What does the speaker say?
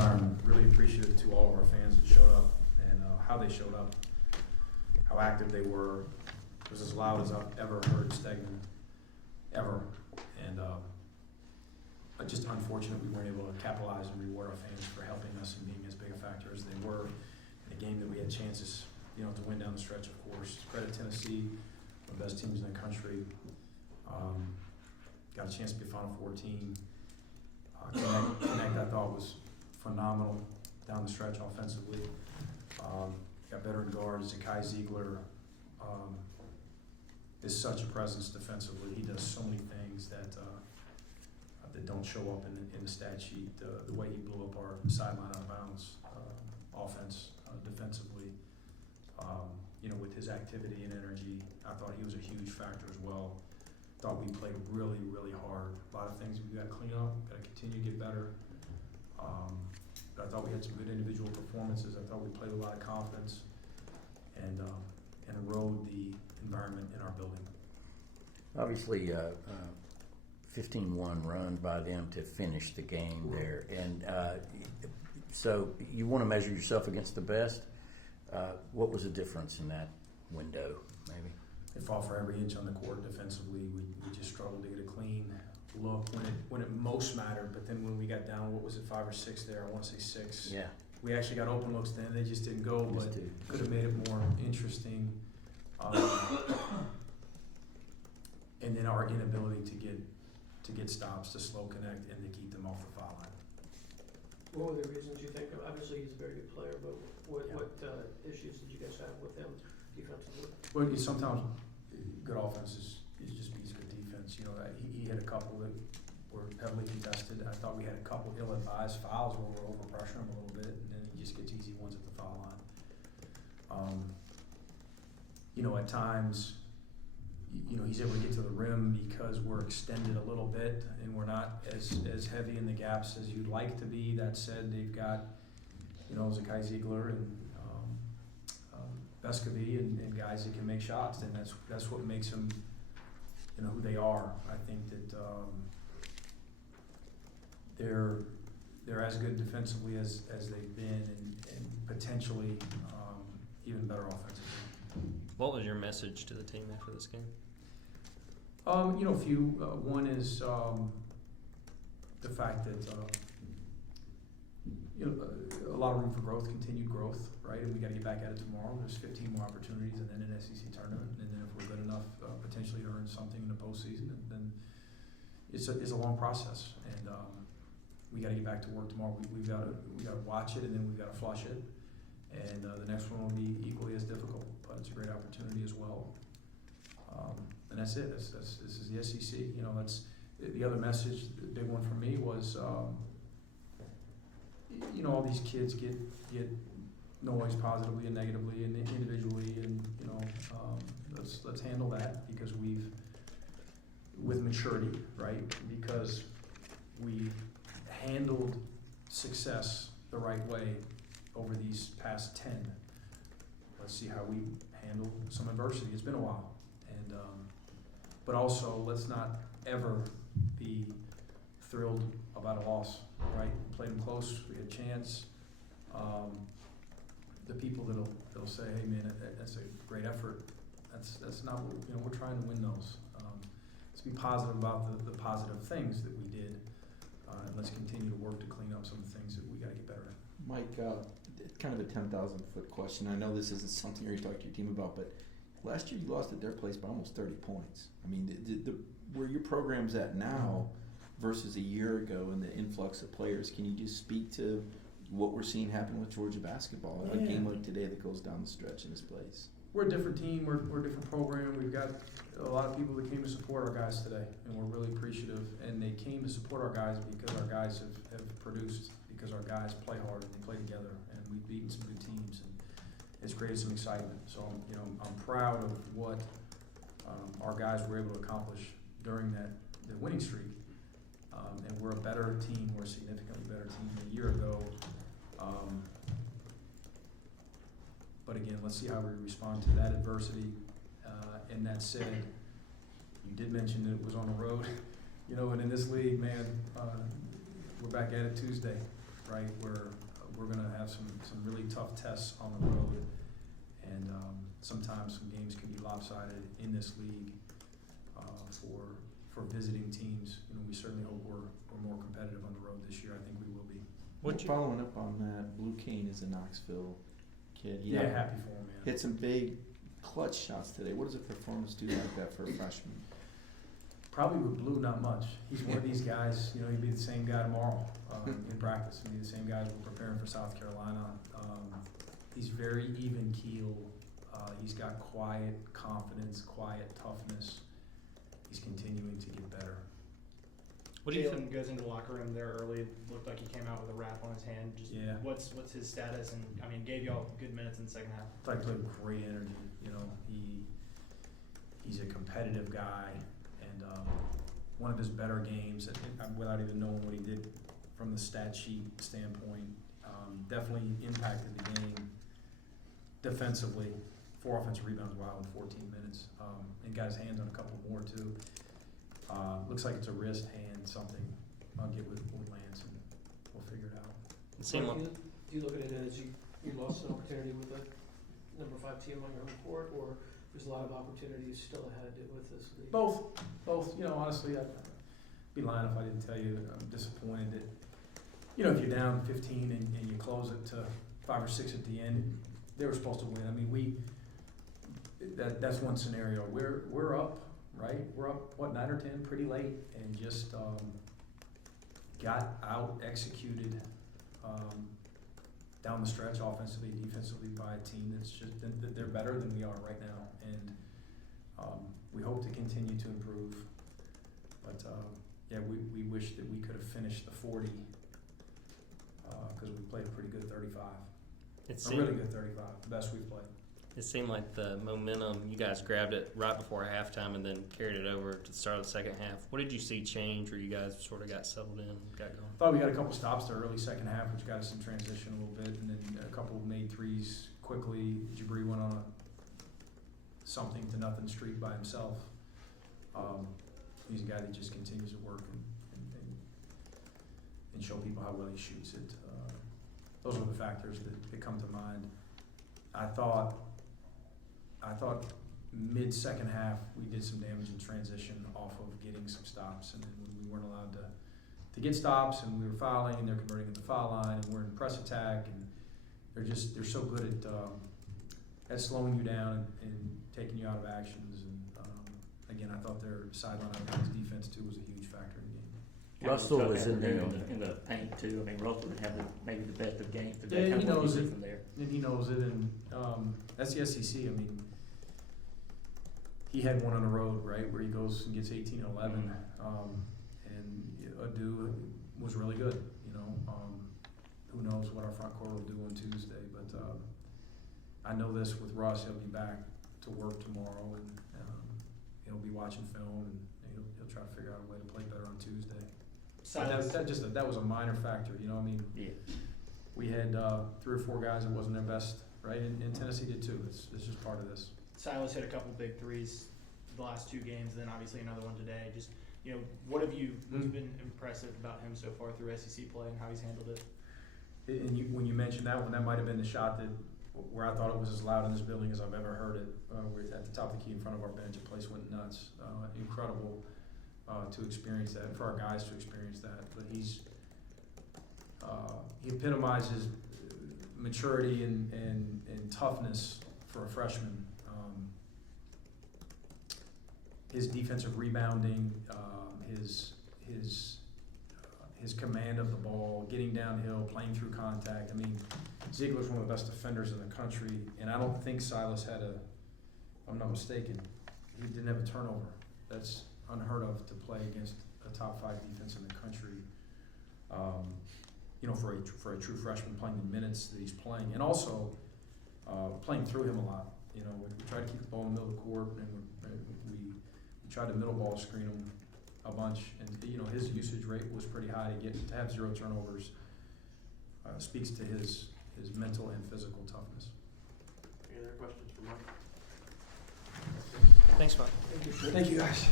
environment. Really appreciative to all of our fans that showed up and how they showed up, how active they were. It was as loud as I've ever heard Stegman, ever. And just unfortunate we weren't able to capitalize and reward our fans for helping us and being as big a factor as they were in a game that we had chances, to win down the stretch, of course. Credit Tennessee, one of the best teams in the country. Got a chance to be a Final Four team. Connect, I thought, was phenomenal down the stretch offensively. Got veteran guards. Zakai Ziegler is such a presence defensively. He does so many things that don't show up in the stat sheet. The way he blew up our sideline out of bounds offense defensively, with his activity and energy, I thought he was a huge factor as well. Thought we played really, really hard. A lot of things we got to clean up, got to continue to get better. But I thought we had some good individual performances. I thought we played with a lot of confidence and erode the environment in our building. Obviously, 15-1 run by them to finish the game there. And so you want to measure yourself against the best. What was the difference in that window, maybe? They fought for every inch on the court defensively. We just struggled to get a clean look when it most mattered. But then when we got down, what was it, 5 or 6 there? I want to say 6. Yeah. We actually got open looks then. They just didn't go, but could have made it more interesting. And then our inability to get stops, to slow connect, and to keep them off the foul line. What were the reasons you think of? Obviously, he's a very good player, but what issues did you guys have with him defensively? Well, sometimes good offense is just beats good defense. He had a couple that were heavily contested. I thought we had a couple ill-advised fouls where we're over-pressuring him a little bit, and then he just gets easy ones at the foul line. At times, he's able to get to the rim because we're extended a little bit and we're not as heavy in the gaps as you'd like to be. That said, they've got, Zakai Ziegler and Vescovy and guys that can make shots, and that's what makes them, who they are. I think that they're as good defensively as they've been, and potentially even better offensively. What was your message to the team after this game? A few. One is the fact that a lot of room for growth, continued growth, right? And we got to get back at it tomorrow. There's 15 more opportunities, and then an SEC tournament, and then if we're good enough, potentially to earn something in the postseason, then it's a long process, and we got to get back to work tomorrow. We got to watch it, and then we've got to flush it, and the next one will be equally as difficult, but it's a great opportunity as well. And that's it. This is the SEC. That's the other message. The big one for me was, all these kids get noise positively and negatively and individually, and let's handle that because with maturity, right? Because we handled success the right way over these past 10. Let's see how we handle some adversity. It's been a while. But also, let's not ever be thrilled about a loss, right? Played them close, we had a chance. The people that'll say, hey man, that's a great effort. That's not what, we're trying to win those. Let's be positive about the positive things that we did. And let's continue to work to clean up some of the things that we got to get better at. Mike, kind of a 10,000-foot question. I know this isn't something you talk to your team about, but last year you lost at their place by almost 30 points. I mean, where your program's at now versus a year ago and the influx of players, can you just speak to what we're seeing happen with Georgia basketball? A game like today that goes down the stretch in this place. We're a different team. We're a different program. We've got a lot of people that came to support our guys today, and we're really appreciative. And they came to support our guys because our guys have produced, because our guys play hard and they play together, and we've beaten some good teams, and it's created some excitement. So I'm proud of what our guys were able to accomplish during the winning streak. And we're a better team. We're a significantly better team than a year ago. But again, let's see how we respond to that adversity. And that said, you did mention that it was on the road. And in this league, man, we're back at it Tuesday, right? Where we're gonna have some really tough tests on the road, and sometimes some games can be lopsided in this league for visiting teams. You know, we certainly hope we're more competitive on the road this year. I think we will be. Following up on that, Blue Cane is a Knoxville kid. Yeah, happy for him, man. Hit some big clutch shots today. What does a performance do like that for a freshman? Probably with Blue, not much. He's one of these guys, you know, he'd be the same guy tomorrow in practice. He'd be the same guy we're preparing for South Carolina. He's very even keel. He's got quiet confidence, quiet toughness. He's continuing to get better. What do you think goes into the locker room there early? Looked like he came out with a wrap on his hand. Just Yeah. What's his status? And I mean, gave y'all good minutes in the second half. I played with great energy. You know, he's a competitive guy, and one of his better games, without even knowing what he did from the stat sheet standpoint, definitely impacted the game defensively. 4 offensive rebounds, in 14 minutes, and got his hands on a couple more too. Looks like it's a wrist, hand, something. I'll get with Lance and we'll figure it out. It seemed like, Do you look at it as you lost an opportunity with a number 5 team on your home court, or there's a lot of opportunities still ahead with this league? Both. You know, honestly, I'd be lying if I didn't tell you I'm disappointed that, you know, if you're down 15 and you close it to 5 or 6 at the end, they were supposed to win. I mean, that's one scenario. We're up, right? We're up, 9 or 10 pretty late, and just got out executed down the stretch offensively, defensively by a team that's just, they're better than we are right now, and we hope to continue to improve. But yeah, we wish that we could have finished the 40 because we played a pretty good 35. A really good 35, the best we've played. it seemed like the momentum, you guys grabbed it right before halftime and then carried it over to the start of the second half. What did you see change where you guys sort of got settled in and got going? Thought we got a couple stops there early second half, which got us in transition a little bit, and then a couple made threes quickly. Jabri went on a something to nothing streak by himself. He's a guy that just continues to work and show people how well he shoots it. Those are the factors that come to mind. I thought mid second half we did some damage in transition off of getting some stops, and then we weren't allowed to get stops, and we were fouling, and they're converting at the foul line, and we're in press attack, and they're so good at slowing you down and taking you out of actions. And again, I thought their sideline defense too was a huge factor in the game. Russell was in there in the paint too. I mean, Russell would have maybe the best of games Yeah, today. he knows it. From there. And he knows it, and that's the SEC. I mean, he had one on the road, right, where he goes and gets 18 and 11, and Adu was really good. You know, who knows what our front court will do on Tuesday, but I know this with Russ, he'll be back to work tomorrow, and he'll be watching film, and he'll try to figure out a way to play better on Tuesday. Silas, That was a minor factor, you know. I mean, Yeah. we had 3 or 4 guys that wasn't their best, right? And Tennessee did too. It's just part of this. Silas hit a couple big threes the last 2 games, and then obviously another one today. Just, you know, what's been impressive about him so far through SEC play and how he's handled it? And when you mentioned that one, that might have been the shot where I thought it was as loud in this building as I've ever heard it. We're at the top of the key in front of our bench. The place went nuts. Incredible to experience that, and for our guys to experience that. But he epitomizes maturity and toughness for a freshman. His defensive rebounding, his command of the ball, getting downhill, playing through contact. I mean, Ziegler's one of the best defenders in the country, and I don't think Silas had if I'm not mistaken, he didn't have a turnover. That's unheard of to play against a top 5 defense in the country. You know, for a true freshman, playing the minutes that he's playing, and also playing through him a lot. You know, we tried to keep the ball in the middle of the court, and we tried to middle ball screen him a bunch, and you know, his usage rate was pretty high. To have 0 turnovers speaks to his mental and physical toughness. Any other questions for Mike? Thanks, Mike. Thank you, guys.